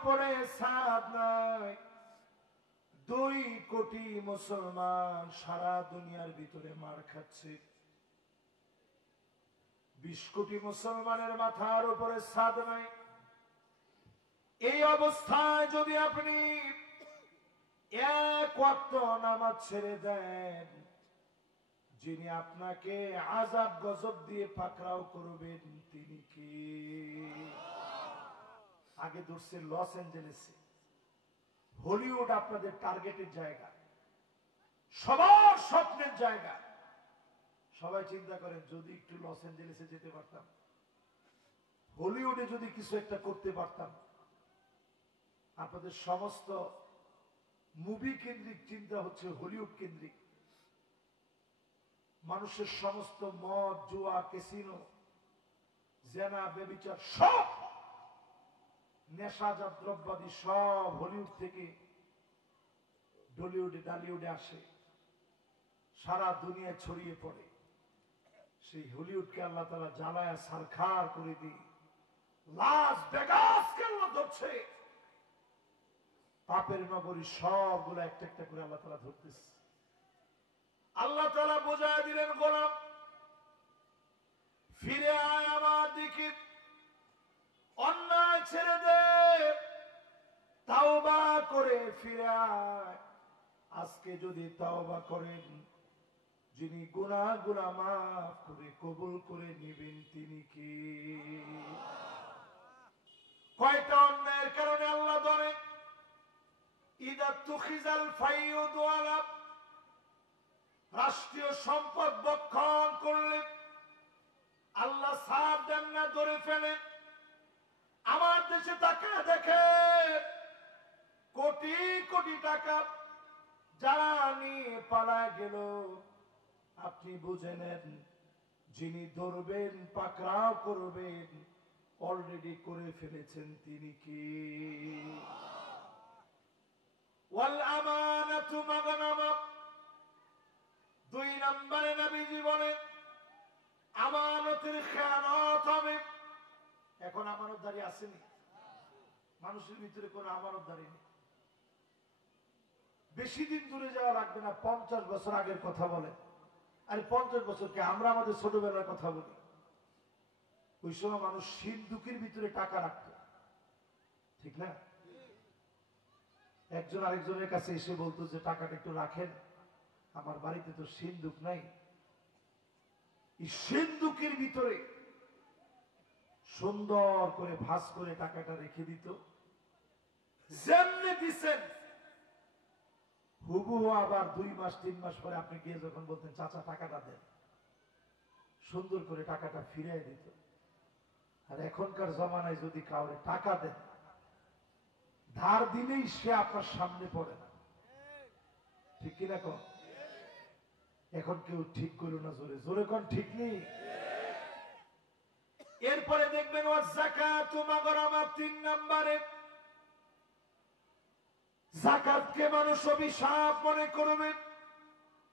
উপরে ছাদ নাই। 2 কোটি মুসলমান সারা দুনিয়ার ভিতরে মার খাচ্ছে। 20 কোটি মুসলমানের মাথার উপরে ছাদ নাই। এই অবস্থায় যদি আপনি এক ওয়াক্ত নামাজ ছেড়ে দেন, যিনি আপনাকে আযাব গজব দিয়ে পাকড়াও করবেন তিনি কে? আগে ধরছে লস অ্যাঞ্জেলেসে। হলিউড আপনাদের টার্গেটের জায়গা, সবার স্বপ্নের জায়গা। সবাই চিন্তা করেন যদি একটু লস অ্যাঞ্জেলেসে যেতে পারতাম, হলিউডে যদি কিছু একটা করতে পারতাম। আপনাদের সমস্ত মুভি কেন্দ্রিক চিন্তা হচ্ছে হলিউড কেন্দ্রিক। মানুষের সমস্ত মদ, জুয়া, ক্যাসিনো, জেনা, ব্যভিচার, সব নেশাজাত দ্রব্যাদি সব হলিউড থেকে ডলিউডে ডালিউডে আসে, সারা দুনিয়া ছড়িয়ে পড়ে। সেই হলিউডকে আল্লাহ তাআলা জ্বালায়া ছারখার করে দিয়ে লাস ভেগাসকে আল্লাহ ধরছে। পাপের নগরী সবগুলো একটা একটা করে আল্লাহ তাআলা ধরতেছে। আল্লাহ তাআলা বুঝায় দিলেন, গোলাম ফিরে আয় আমার দিকে, অন্যায় ছেড়ে দে, তাওবা করে ফিরে আয়। আজকে যদি তাওবা করেন, যিনি গুনাহগুলো মাফ করে কবুল করে নেবেন তিনি কে? কয়টা অন্যায়ের কারণে আল্লাহ ধরে? ইদা তুখিজাল ফাইয়ুদ ওয়ালা, রাষ্ট্রীয় সম্পদ বক্ষণ করলে আল্লাহ সাথ দেন না, ধরে ফেলেন। আমার দেশে টাকা দেখে কোটি কোটি টাকা যারা নিয়ে পালায় গেল, আপনি বুঝে নেন যিনি ধরবেন পাকড়াও করবেন অলরেডি করে ফেলেছেন তিনি কি? ওয়াল আমানাতু মাগনামা। 2 নম্বরে নবীজি বলেন আমানতের খেয়ানত হবে। এখন আমানতদারি আসেনি, মানুষের ভিতরে কোনো আমানতদারি নেই। বেশি দিন দূরে যাওয়া লাগবে না, 50 বছর আগের কথা বলেন। আরে 50 বছরকে আমরা আমাদের ছোটবেলার কথা বলি। ওই সময় মানুষ সিন্দুকের ভিতরে টাকা রাখত, ঠিক না? একজন আরেকজনের কাছে এসে বলতো যে টাকাটা একটু রাখেন, আমার বাড়িতে তো সিন্দুক নাই। এই সিন্দুকের ভিতরে সুন্দর করে ভাঁজ করে টাকাটা রেখে দিত। যেমনি দিছেন হুবহু আবার 2 মাস 3 মাস পরে আপনি গিয়ে যখন বলতেন চাচা টাকাটা দেন, সুন্দর করে টাকাটা ফিরিয়ে দিত। আর এখনকার জমানায় যদি কাউরে টাকা দেন, ধার দিলেই সে আপনার সামনে পড়ে না, ঠিক কিনা কোন? এখন কেউ ঠিক করল না, জোরে জোরে কোন ঠিক নেই। এরপরে দেখবেন যাকাতু মাগরামা। 3 নম্বরে যাকাতকে মানুষ অভিশাপ মনে করবে।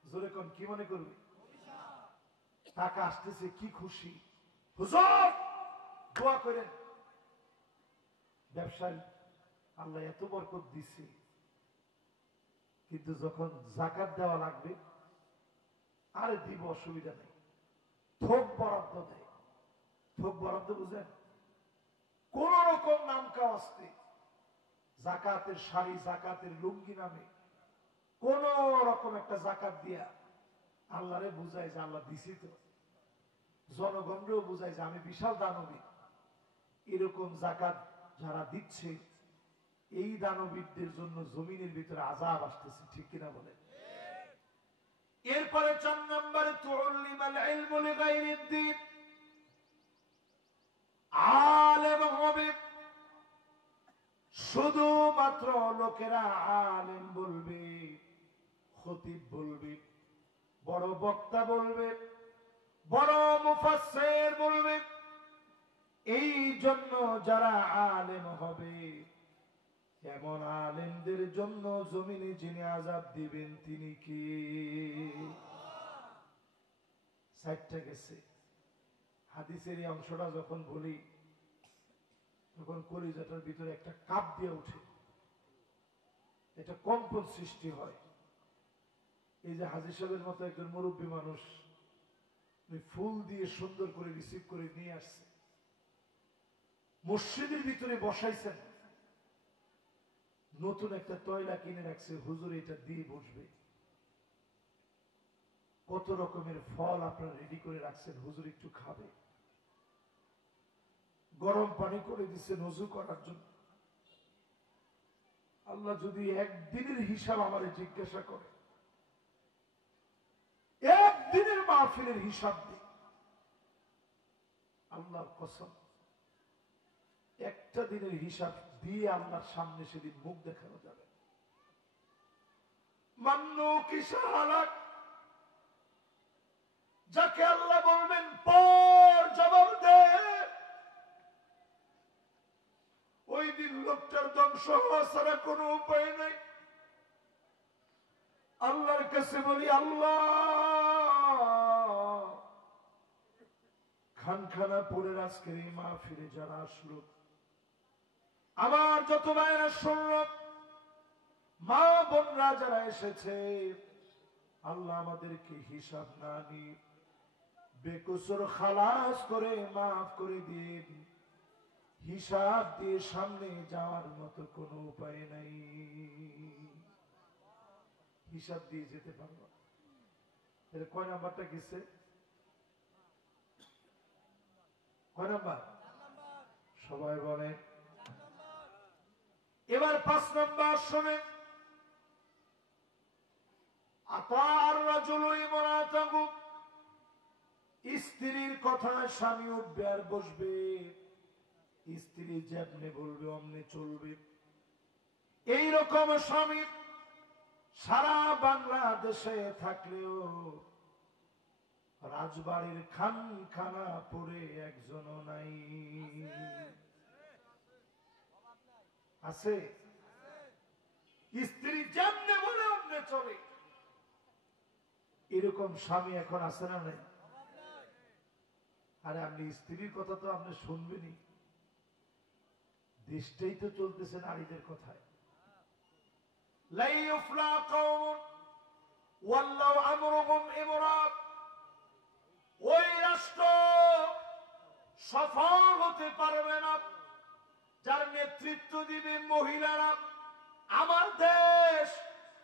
জোরে কোন কি মনে করবে? টাকা আসতেছে কি খুশি, হুজুর দোয়া করেন, ব্যবসায় আল্লাহ এত বরকত দিছে। কিন্তু যখন যাকাত দেওয়া লাগবে, আরে দিব অসুবিধা নেই, থোক বরাদ্দ দেয়। থোক বরাদ্দ বুঝেন? কোন রকম নাম কাওয়াস্তে যাকাতের শাড়ি, যাকাতের লুঙ্গি নামে কোন রকম একটা যাকাত দিয়া আল্লাহরে বুঝায় যে আল্লাহ দিছি তো, জনগণকেও বুঝায় যে আমি বিশাল দানবী। এরকম যাকাত যারা দিচ্ছে, এই দানবীদের জন্য জমিনের ভিতরে আযাব আসতেছে, ঠিক কিনা বলে? এরপরে 4 নম্বরে তুউল্লিমাল ইলমু লিগাইরিদ দ্বীন। আলেম হবে, শুধুমাত্র লোকেরা আলেম বলবে, খতিব বলবে, বড় বক্তা বলবে, বড় মুফাসসির বলবে। এই জন্য যারা আলেম হবে, এমন আলেমদের জন্য জমিনে যিনি আযাব দিবেন তিনি কি? 4টা গেছে। হাদিসের এই অংশটা যখন বলি তখন কলিজাটার ভিতরে একটা কাপ দিয়ে উঠে, এটা কম্পন সৃষ্টি হয়। এই যে হাজী সাহেবের মতো একজন মুরব্বী মানুষ ফুল দিয়ে সুন্দর করে রিসিভ করে নিয়ে আসছে, মসজিদের ভিতরে বসাইছেন, নতুন একটা টয়লা কিনে রাখছে, হুজুর এটা দিয়ে বসবে। কত রকমের ফল আপনারা রেডি করে রাখছেন, হুজুর একটু খাবে। গরম পানি করে দিচ্ছেন ওযু করার জন্য। আল্লাহ যদি একদিনের হিসাব আমারে জিজ্ঞাসা করে, একদিনের মাহফিলের হিসাব দিই, আল্লাহর কসম একটা দিনের হিসাব দিয়ে আল্লাহর সামনে সেদিন মুখ দেখানো যাবে। মান্নু কি শাহালাক, যাকে আল্লাহ বলবেন পর জবাব দে, ওই দিন লোকটার ধ্বংস হওয়া ছাড়া কোনো উপায় নেই। আল্লাহর কাছে বলি, আল্লাহ খানখানা পড়ে আজকের এই মাহফিলে যারা আসলো, আমার যত ভাইরা শুনল, মা বোনরা যারা এসেছে, আল্লাহ আমাদেরকে হিসাব না নিয়ে বেকসুর খালাস করে মাফ করে দিন। হিসাব দিয়ে সামনে যাওয়ার মতো কোনো উপায় নাই, হিসাব দিয়ে যেতে পারবো। কয় নাম্বারটা গেছে? কয় নাম্বার? সবাই বলে। এবার 5 নাম্বার শোনেন। আতার রাজুলু ইমরাতাহু, স্ত্রীর কথা স্বামী উঠবে আর বসবে, স্ত্রী যেমনে বলবে অমনে চলবে। এইরকম স্বামী সারা বাংলাদেশে থাকলেও রাজবাড়ির খানখানা পড়ে একজনও নাই। আছে? স্ত্রী যেমনে বলে অমনে চলে, এরকম স্বামী এখন আছে না নাই? আরে আপনি স্ত্রীর কথা তো আপনি শুনবেনই, দেশটাই তো চলতেছে নারীদের কথায়। লা ইউফলা কওমুন ওয়াল্লাহু আমরুহুম ইমরাত, ওই রাষ্ট্র সফল হতে পারবে না যার নেতৃত্ব দিবে মহিলারা। আমার দেশ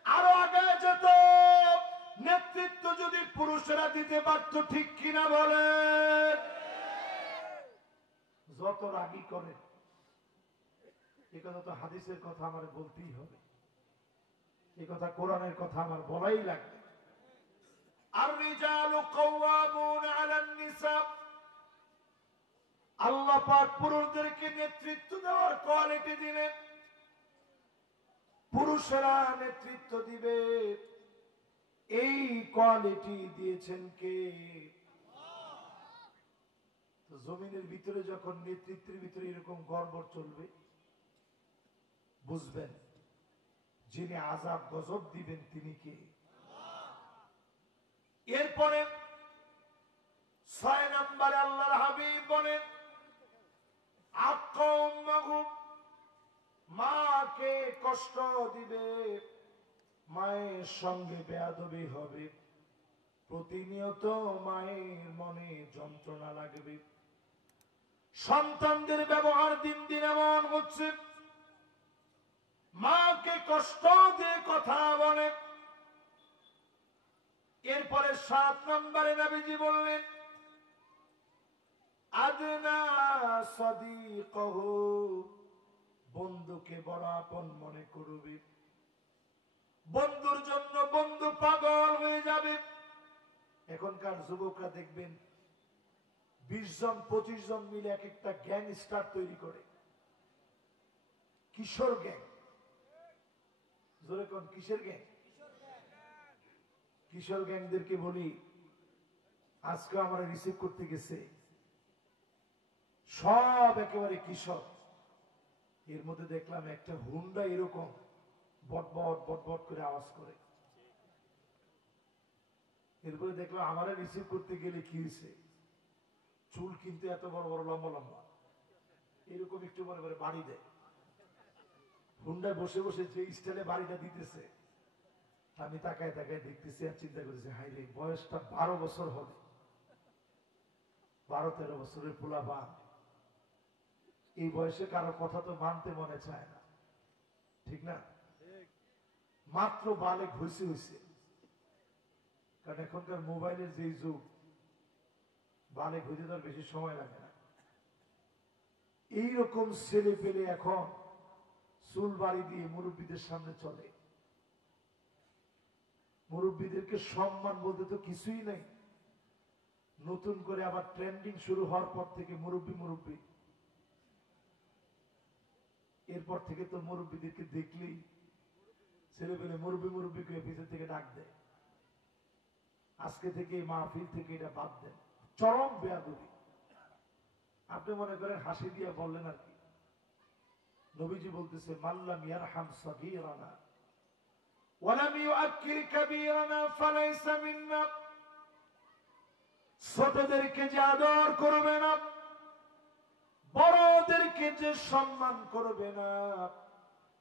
আরো আগে যেত নেতৃত্ব যদি পুরুষেরা দিতে পারত, ঠিক কিনা বলে? যত রাগী করে, এ কথা তো হাদিসের কথা আমার বলতেই হবে, এ কথা কোরআনের কথা আমার বলাই লাগবে। আর রিজালু কাওয়ামুন আলান নিসা, আল্লাহ পাক পুরুষদেরকে নেতৃত্ব দেওয়ার কোয়ালিটি দিলেন, পুরুষেরা নেতৃত্ব দিবে। এই কোয়ালিটি দিয়েছেন কে? তো জমিনের ভিতরে যখন নেতৃত্বের ভিতরে এরকম গড়বড় চলবে, বুঝবেন যিনি আযাব গজব দিবেন তিনি কে। এরপরে 6 নম্বরে আল্লাহর হাবিব বলেন, আক্কাউম্মাহু, মাকে কষ্ট দিবে, মায়ের সঙ্গে বেয়াদবি হবে, প্রতিনিয়ত মায়ের মনে যন্ত্রণা লাগবে। সন্তানদের ব্যবহার দিন দিন এমন হচ্ছে, মাকে কষ্ট দিয়ে কথা বলে। এরপরে 7 নম্বরে নবীজি বললেন, আদনা সাদিকহু, বন্ধুকে বড় আপন মনে করবে, বন্ধুর জন্য বন্ধু পাগল হয়ে যাবে। এখনকার যুবকরা দেখবেন 20 জন 25 জন মিলে এক একটা গ্যাংস্টার তৈরি করে, কিশোর গ্যাং। জোরে কোন কিশোর গ্যাং? কিশোর গ্যাংদেরকে বলি, আজকে আমরা রিসিভ করতে গেছে, সব একেবারে কিশোর। এর মধ্যে দেখলাম একটা হুন্ডা এরকম বটবট বটবট করে আওয়াজ করে। এরপরে দেখলাম আমারা রিসিভ করতে গেলে কি হয়েছে, চুল কিন্তু এত বড় বড় লম্বা লম্বা, এরকম একটু মনে করে বাড়ি দেয়। হুন্ডায় বসে বসে যে স্টাইলে বাড়িটা দিতেছে, আমি তাকায় তাকায় দেখতেছি আর চিন্তা করেছি, হাই রে, বয়সটা 12 বছর হবে, 12-13 বছরের পোলাপান, এই বয়সে কারো কথা তো মানতে মনে চায় না, ঠিক না? মাত্র বালেক হইছে, কারণ এখনকার মোবাইলের যে যুগ, বালেক হইতে তার বেশি সময় লাগে না। এইরকম ছেলে পেলে এখন চুল বাড়ি দিয়ে মুরব্বীদের সামনে চলে। মুরব্বীদেরকে সম্মান বলতে তো কিছুই নাই। নতুন করে আবার ট্রেন্ডিং শুরু হওয়ার পর থেকে মুরব্বী, এরপর থেকে তো মুরব্বীদেরকে দেখলেই ছেলে পেলে মুরব্বী করে পিছন থেকে ডাক দেয়। আজকে থেকে মাহফিল থেকে এটা বাদ দেন, চরম বেয়াদবি। আপনি মনে করেন হাসি দিয়ে বললেন আর কি। নবীজি বলতেছে, মাল্লাম ইয়ারহাম সাগীরানা ওয়ালাম ইউআক্কির কাবীরানা ফালাইসা মিন্না। ছোটদেরকে যে আদর করবে না, বড়দেরকে যে সম্মান করবে না,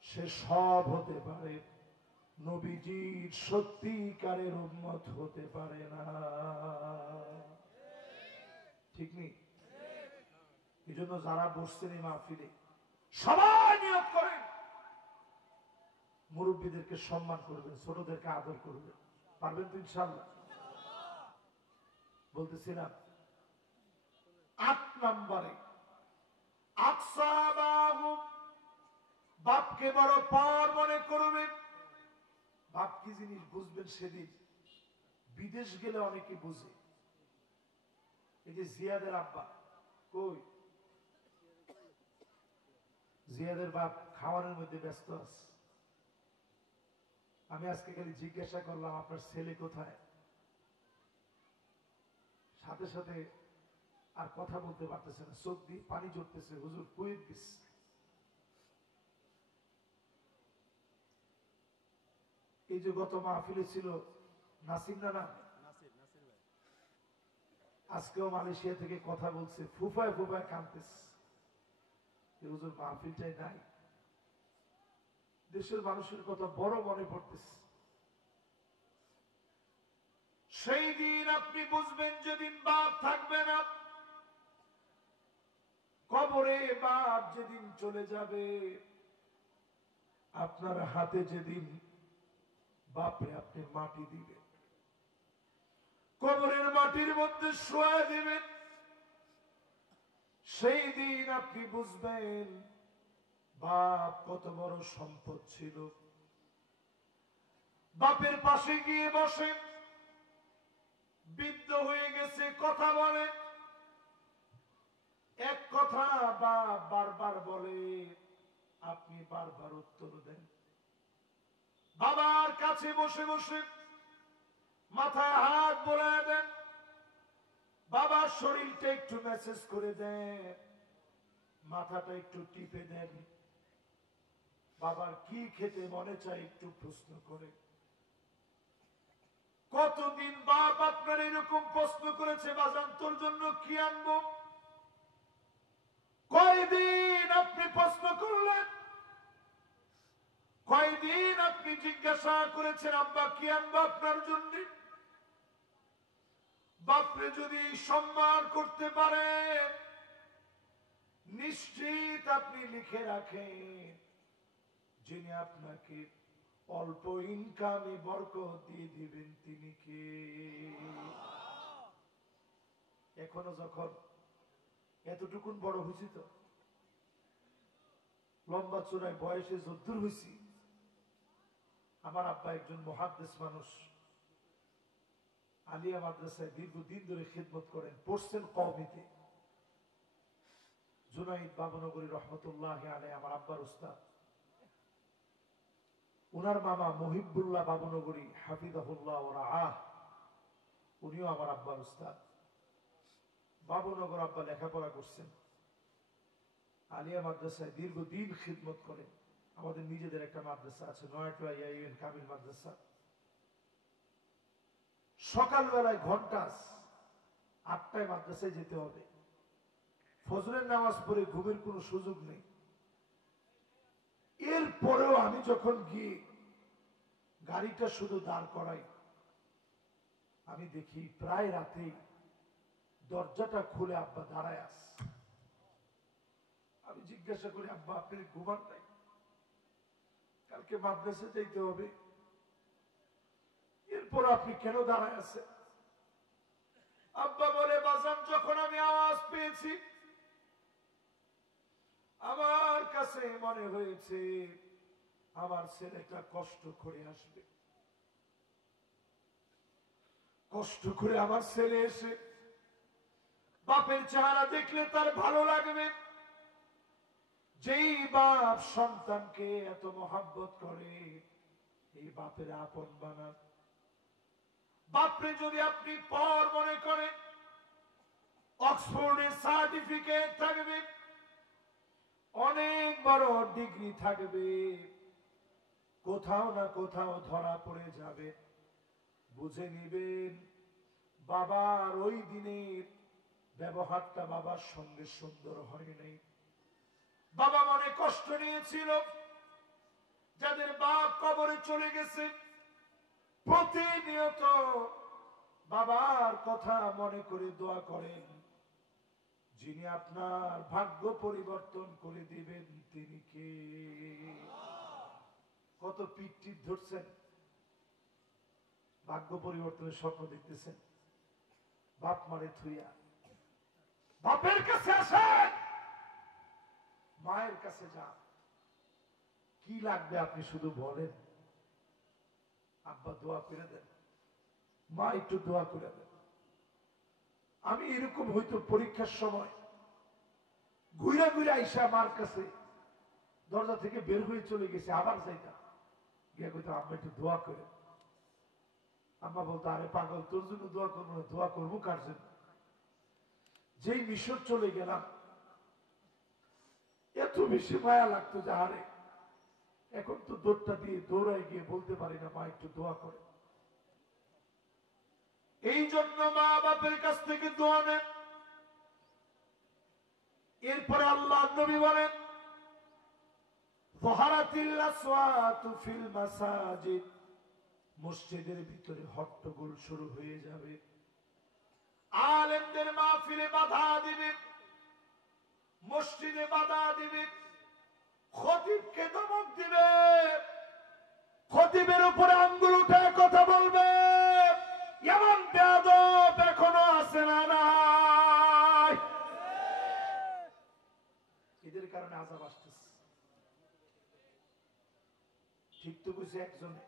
সে সব হতে পারে, নবীজির সত্যিকারের উম্মত হতে পারে না। ঠিক নেই? এই জন্য যারা বসছেন এই মাহফিলে, সবাই নিয়ত করেন মুরব্বীদেরকে সম্মান করবেন, ছোটদেরকে আদর করবেন। পারবেন তো ইনশাআল্লাহ? বলতেছিলাম 8 নম্বরে, আকসাবাহু, বাপকে বড় পার মনে করবেন। বাপ কি জিনিস বুঝবেন সেদিন। বিদেশ গেলে অনেকে বুঝে। এই যে জিয়াদের আব্বা কই, জিয়াদের বাপ খাওয়ানোর মধ্যে ব্যস্ত আছে। আমি আজকে খালি জিজ্ঞাসা করলাম, আপনার ছেলে কোথায়? সাথে সাথে আর কথা বলতে পারতেছে না, চোখ দিয়ে পানি ঝরতেছে, হুজুর কুয়েত দিস। এই যে গত মাহফিলে ছিল নাসিম নানা, আজকেও মালয়েশিয়া থেকে কথা বলছে, ফুফায় ফুফায় কাঁদতেছে, হুজুর মাহফিলটাই নাই। দেশের মানুষের কথা বড় মনে পড়তেছে। সেই দিন আপনি বুঝবেন যেদিন বাপ থাকবে না, কবরে বাপ যেদিন চলে যাবে, আপনার হাতে যেদিন বাপরে আপনি মাটি দিবেন, কবরের মাটির মধ্যে শোয়া দিবেন, সেই দিন আপনি বুঝবেন বাপ কত বড় সম্পদ ছিল। বাপের পাশে গিয়ে বসে, বৃদ্ধ হয়ে গেছে, কথা বলে, এক কথা বাপ বারবার বলে, আপনি বারবার উত্তর দেন। বাবার কাছে বসে বসে মাথায় হাত বোলায় দেন, বাবার শরীরটা একটু মেসেজ করে দেন, মাথাটা একটু টিপে দেন, বাবার কি খেতে মনে চায় একটু প্রশ্ন করে। কতদিন বাপ আপনার এরকম প্রশ্ন করেছে, বাজান তোর জন্য কি আনবো? কয়দিন আপনি প্রশ্ন করলেন? কয়দিন আপনি জিজ্ঞাসা করেছেন, আব্বা কি আনবো আপনার জন্য? বাপরে যদি সম্মান করতে পারে, নিশ্চিত আপনি লিখে রাখেন, যিনি আপনাকে অল্প ইনকামে বরকত দিয়ে দিবেন তিনি কে? এখনো যখন এতটুকুন বড় হয়েছি, তো লম্বা চূড়ায় বয়সে যদ্দূর হয়েছি, আমার আব্বা একজন মুহাদ্দিস মানুষ, আলিয়া মাদ্রাসায় দীর্ঘদিন ধরে খিদমত করেন, পড়ছেন কওমিতে। জুনাইদ বাবনগরী রহমতুল্লাহ আলাইহি আমার আব্বার উস্তাদ। উনার মামা মুহিবুল্লাহ বাবনগরী হাফিজাহুল্লাহ ওয়া রাআহ, উনিও আমার আব্বার উস্তাদ। বাবনগর আব্বা লেখাপড়া করছেন, আলিয়া মাদ্রাসায় দীর্ঘদিন খিদমত করেন। আমাদের নিজেদের একটা মাদ্রাসা আছে, নয়াটোয়া ইয়াইন কামিল মাদ্রাসা। সকালবেলায় ঘন্টা 8টায় মাদ্রাসায় যেতে হবে, ফজরের নামাজ পড়ে ঘুমের কোনো সুযোগ নেই। এরপরেও আমি যখন গিয়ে গাড়িটা শুধু দাঁড় করাই, আমি দেখি প্রায় রাতে দরজাটা খুলে আব্বা দাঁড়ায় আছে। আমি জিজ্ঞাসা করি, আব্বা আপনি ঘুমান নাই? কালকে মাদ্রাসা যাইতে হবে, এরপর আপনি কেন দাঁড়ায় আছেন? আব্বা বলে, বাজান যখন আমি আওয়াজ পেয়েছি আমার কাছে মনে হয়েছে আমার ছেলেটা কষ্ট করে আসবে, কষ্ট করে আমার ছেলে এসে বাপের চেহারা দেখলে তার ভালো লাগবে। যেই বাপ সন্তানকে এত মহব্বত করে, এই বাপের আপন বানান। বাপরে যদি আপনি পর মনে করেন, অক্সফোর্ডের সার্টিফিকেট থাকবে, অনেক বড় ডিগ্রি থাকবে, কোথাও না কোথাও ধরা পড়ে যাবে, বুঝে নিবেন বাবার ওই দিনের ব্যবহারটা বাবার সঙ্গে সুন্দর হয় নাই। বাবা মনে কষ্ট নিয়েছিল। যাদের বাপ কবরে চলে গেছে প্রতিনিয়ত বাবার কথা মনে করে দোয়া করেন, যিনি আপনার ভাগ্য পরিবর্তন করে দিবেন তিনি কে? কত পিঠ ধরছেন, ভাগ্য পরিবর্তনের স্বপ্ন দেখতেছেন। বাপ মারে থুইয়া বাপের কাছে আসেন, মায়ের কাছে যান। কি লাগবে আপনি শুধু বলেন, আব্বা দোয়া করে দেন, মা একটু দোয়া করে দেন। আমি এরকম হয়তো পরীক্ষার সময় ঘুরে ঘুরে আইসা মার কাছে দরজা থেকে বের হয়ে চলে গেছে, আবার যাইতাম, গিয়ে কইতাম আব্বা একটু দোয়া করে। আম্মা বলতো, আরে পাগল, তোর জন্য দোয়া করবো না, দোয়া করবো কার জন্য? যেই মিশর চলে গেলাম এত বেশি মায়া লাগতো যে আরে এখন তো দৌড়টা দিয়ে দৌড়ায় গিয়ে বলতে পারি না, মা একটু দোয়া করে। এই জন্য মা বাপের কাছ থেকে দোয়া নেন। এরপরে আল্লাহ নবী বলেন, যাহারাতিল আসওয়াতু ফিল মাসাজিদ, মসজিদের ভিতরে হট্টগোল শুরু হয়ে যাবে, আলেমদের মাহফিলে বাধা দিবে, মসজিদে বাধা দিবে, খতিবকে ধমক দিবে, খতিবের উপরে আঙ্গুল উঠে কথা বলবে। এমন বেয়াদব এখনো আছে না নাই? এদের কারণে আযাব আসতেছে। ঠিক তো বুঝে একজনে,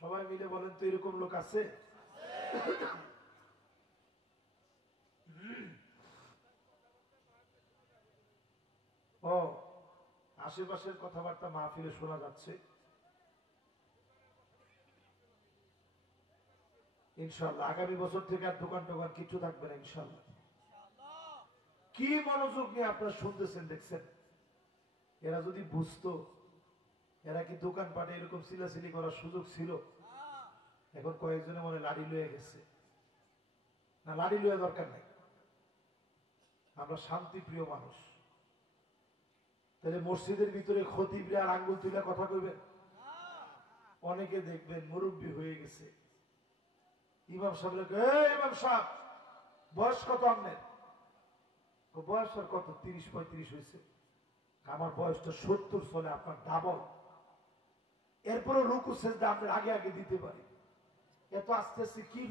সবাই মিলে বলেন তো এরকম লোক আছে? ও, আশেপাশের কথাবার্তা মাহফিলে শোনা যাচ্ছে। ইনশাআল্লাহ আগামী বছর থেকে আর দোকান টোকান কিছু থাকবে না ইনশাআল্লাহ। কি মনোযোগ নিয়ে আপনারা শুনতেছেন দেখছেন? এরা যদি বুঝতো, এরা কি দোকান পাটে এরকম সিলাসিলি করার সুযোগ ছিল? এখন কয়েকজনে মনে লাড়ি লয়ে গেছে। না, লাড়ি লয়ে দরকার নেই, আমরা শান্তি প্রিয় মানুষ। তাহলে মসজিদের ভিতরে খতিবরা আর আঙ্গুল তুলে কথা কইবেন? অনেকে দেখবেন মুরব্বী হয়ে গেছে, ইমাম সাহেব, ইমাম সাহেব বয়স কত আপনার? বয়স আর কত? 30-35 হয়েছে। আমার বয়সটা 70 চলে, আপনার ডাবল। এরপরে রুকু সেজদা আপনার আগে আগে দিতে পারি, এত আস্তে আস্তে কি